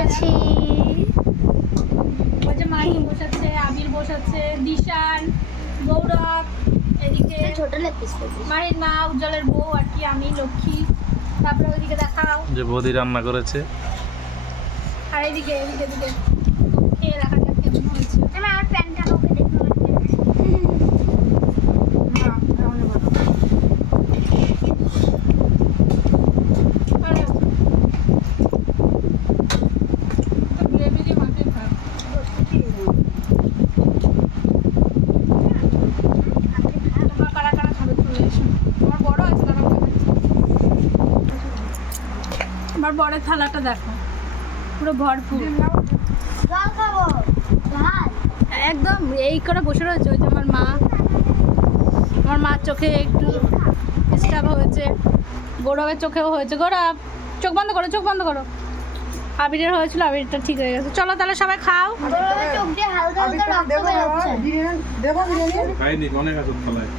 গেছি। ওই যে মাহি বসাচ্ছে, আবির বসাচ্ছে, দিশান, গৌরব, এদিকে ছোট লেগ পিস মাহির মা, উজ্জ্বলের বউ আর কি, আমি লক্ষ্মী। তারপরে ওইদিকে দেখাও, যে বৌদি রান্না করেছে। আর এদিকে এদিকে এদিকে খেয়ে দেখা যাক কেমন হয়েছে। আমি আমার প্যান্টটা ওকে দেখতে গ্রেভি দিয়ে মাখিয়ে খাও। তোমরা কারা কারা খাবে চলে এসো। আমার বড় আছে, দাঁড়াও দেখাচ্ছি। আমার বড়ের থালাটা দেখো, পুরো ভরপুর। জল খাবো ভাত। একদম এই করে বসে রয়েছে। ওই যে আমার মা, আমার মার চোখে একটু ডিস্টার্ব হয়েছে, গৌরবের চোখেও হয়েছে। গৌরব চোখ বন্ধ করো, চোখ বন্ধ করো। আবিরের হয়েছিল, আবিরটা ঠিক হয়ে গেছে। চলো তাহলে সবাই খাও। চোখ দিয়ে হালকা হালকা রক্ত বেরোচ্ছে। খাইনি, অনেক আছে থালায়।